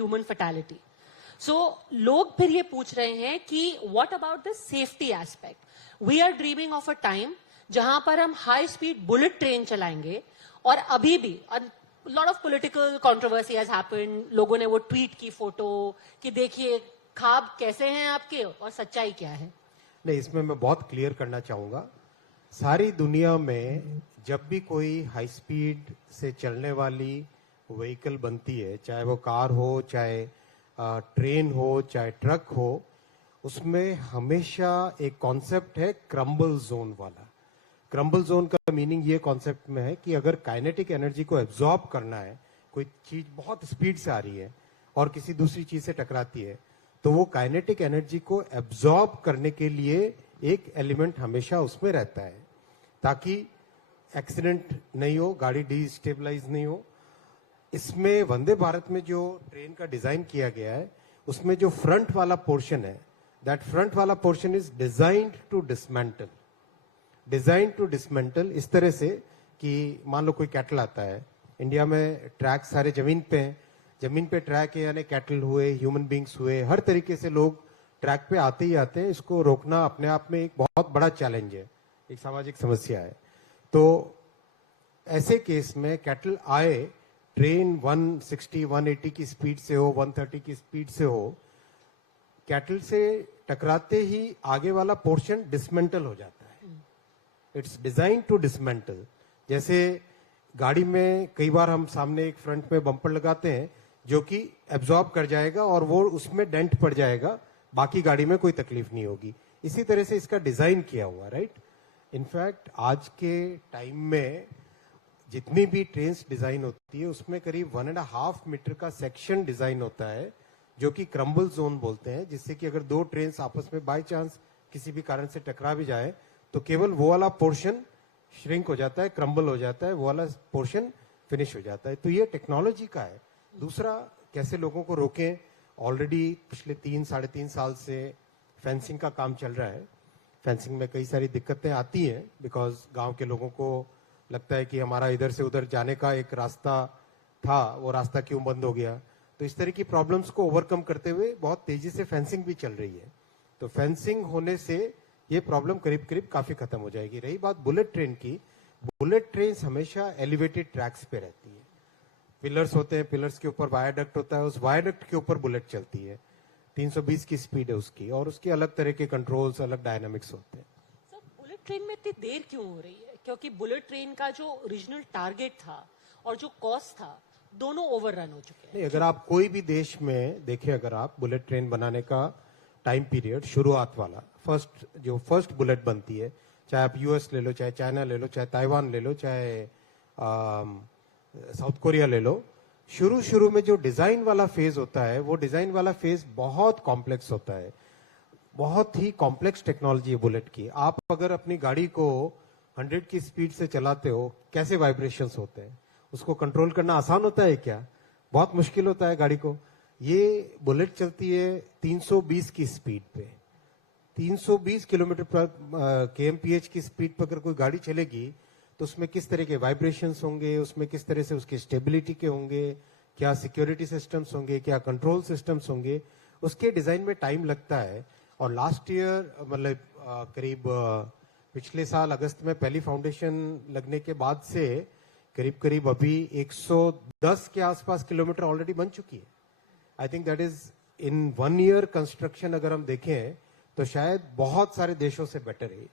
Human fatality. सो लोग फिर ये पूछ रहे हैं कि what about the safety aspect. We are dreaming of a time जहां पर हम हाई स्पीड बुलेट ट्रेन चलाएंगे, और अभी भी lot of political controversy has happened. लोगों ने वो ट्वीट की फोटो कि देखिए ख्वाब कैसे हैं आपके और सच्चाई क्या है. नहीं, इसमें मैं बहुत क्लियर करना चाहूंगा. सारी दुनिया में जब भी कोई हाई स्पीड से चलने वाली व्हीकल बनती है, चाहे वो कार हो, चाहे ट्रेन हो, चाहे ट्रक हो, उसमें हमेशा एक कॉन्सेप्ट है क्रम्बल जोन वाला. क्रम्बल जोन का मीनिंग ये कॉन्सेप्ट में है कि अगर काइनेटिक एनर्जी को एब्जॉर्ब करना है, कोई चीज बहुत स्पीड से आ रही है और किसी दूसरी चीज से टकराती है, तो वो काइनेटिक एनर्जी को एब्जॉर्ब करने के लिए एक एलिमेंट हमेशा उसमें रहता है ताकि एक्सीडेंट नहीं हो, गाड़ी डिस्टेबलाइज नहीं हो. इसमें वंदे भारत में जो ट्रेन का डिजाइन किया गया है, उसमें जो फ्रंट वाला पोर्शन है, दैट फ्रंट वाला portion is designed to dismantle. Design to dismantle इस तरह से कि मान लो कोई कैटल आता है. इंडिया में ट्रैक सारे जमीन पे हैं. जमीन पे ट्रैक है, यानी कैटल हुए, ह्यूमन बींग्स हुए, हर तरीके से लोग ट्रैक पे आते ही आते हैं. इसको रोकना अपने आप में एक बहुत बड़ा चैलेंज है, एक सामाजिक समस्या है. तो ऐसे केस में कैटल आए, ट्रेन 160 180 की स्पीड से हो, 130 की स्पीड से हो, कैटल से टकराते ही आगे वाला पोर्शन डिसमेंटल हो जाता है. It's design to dismantle. जैसे गाड़ी में कई बार हम सामने एक फ्रंट में बम्पर लगाते हैं जो कि एब्जॉर्ब कर जाएगा और वो उसमें डेंट पड़ जाएगा, बाकी गाड़ी में कोई तकलीफ नहीं होगी. इसी तरह से इसका डिजाइन किया हुआ, राइट. इनफैक्ट आज के टाइम में जितनी भी ट्रेन डिजाइन होती है उसमें करीब 1.5 मीटर का सेक्शन डिजाइन होता है जो कि क्रम्बल जोन बोलते हैं, जिससे कि अगर दो ट्रेन आपस में बाय चांस किसी भी कारण से टकरा भी जाए तो केवल वो वाला पोर्शन श्रिंक हो जाता है, क्रम्बल हो जाता है, वो वाला पोर्शन फिनिश हो जाता है. तो ये टेक्नोलॉजी का है. दूसरा, कैसे लोगों को रोकें. ऑलरेडी पिछले 3-3.5 साल से फेंसिंग का काम चल रहा है. फेंसिंग में कई सारी दिक्कतें आती हैं बिकॉज गांव के लोगों को लगता है कि हमारा इधर से उधर जाने का एक रास्ता था, वो रास्ता क्यों बंद हो गया. तो इस तरह की प्रॉब्लम्स को ओवरकम करते हुए बहुत तेजी से फेंसिंग भी चल रही है. तो फेंसिंग होने से ये प्रॉब्लम करीब करीब काफी खत्म हो जाएगी. रही बात बुलेट ट्रेन की, बुलेट ट्रेन हमेशा एलिवेटेड ट्रैक्स पे रहती है. पिलर्स होते हैं, पिलर्स के ऊपर वायाडक्ट होता है, उस वायाडक्ट के ऊपर बुलेट चलती है. 320 की स्पीड है उसकी, और उसके अलग तरह के कंट्रोल्स, अलग डायनामिक्स होते हैं. सर, बुलेट ट्रेन में इतनी देर क्यों हो रही है? क्योंकि बुलेट ट्रेन का जो ओरिजिनल टारगेट था और जो कॉस्ट था, दोनों ओवररन हो चुके हैं. नहीं, अगर आप कोई भी देश में देखें, अगर आप बुलेट ट्रेन बनाने का टाइम पीरियड शुरुआत वाला, फर्स्ट बुलेट बनती है, चाहे आप यूएस ले लो, चाहे चाइना ले लो, चाहे ताइवान ले लो, चाहे साउथ कोरिया ले लो, शुरू में जो डिजाइन वाला फेज होता है, वो डिजाइन वाला फेज बहुत कॉम्प्लेक्स होता है. बहुत ही कॉम्प्लेक्स टेक्नोलॉजी है बुलेट की. आप अगर अपनी गाड़ी को 100 की स्पीड से चलाते हो, कैसे वाइब्रेशंस होते हैं, उसको कंट्रोल करना आसान होता है क्या? बहुत मुश्किल होता है गाड़ी को. ये बुलेट चलती है 320 की स्पीड पे. 320 किलोमीटर पर kmph की स्पीड पर अगर कोई गाड़ी चलेगी तो उसमें किस तरह के वाइब्रेशंस होंगे, उसमें किस तरह से उसकी स्टेबिलिटी के होंगे, क्या सिक्योरिटी सिस्टम्स होंगे, क्या कंट्रोल सिस्टम्स होंगे, उसके डिजाइन में टाइम लगता है. और लास्ट ईयर मतलब करीब पिछले साल अगस्त में पहली फाउंडेशन लगने के बाद से करीब अभी 110 के आसपास किलोमीटर ऑलरेडी बन चुकी है. I think that is in 1 year construction. अगर हम देखें तो शायद बहुत सारे देशों से बेटर है.